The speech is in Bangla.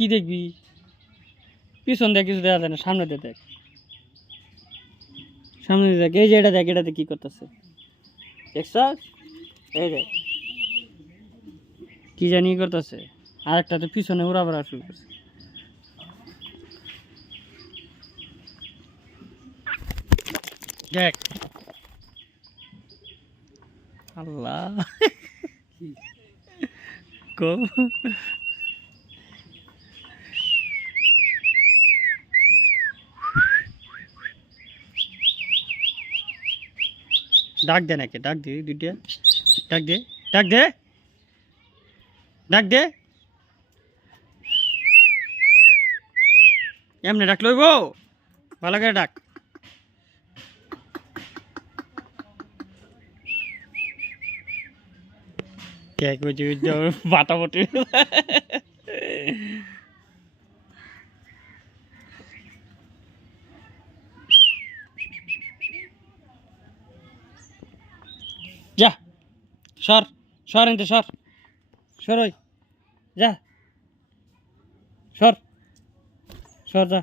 কি দেখবি? পিছন দিয়ে কিছু দেখা যায় না, সামনে দিয়ে দেখ, সামনে দিয়ে দেখ। এই যে এটা দেখ, এটাতে কি করতেছে দেখছ? এই দেখ কি জানি করতেছে। আর একটা তো পিছনে উড়াবড়া শুরু করছে। দেখ আল্লাহ কো ডাক দে নাকি? ডাক দে দুইটা, ডাক দে, ডাক দে, ডাক দে। এমনি ডাক লইব, ভালো করে ডাক। কে কইছে বাটাবাটি? যা সর, সর এনতে সর, সর ওই যা, সর, সর যা।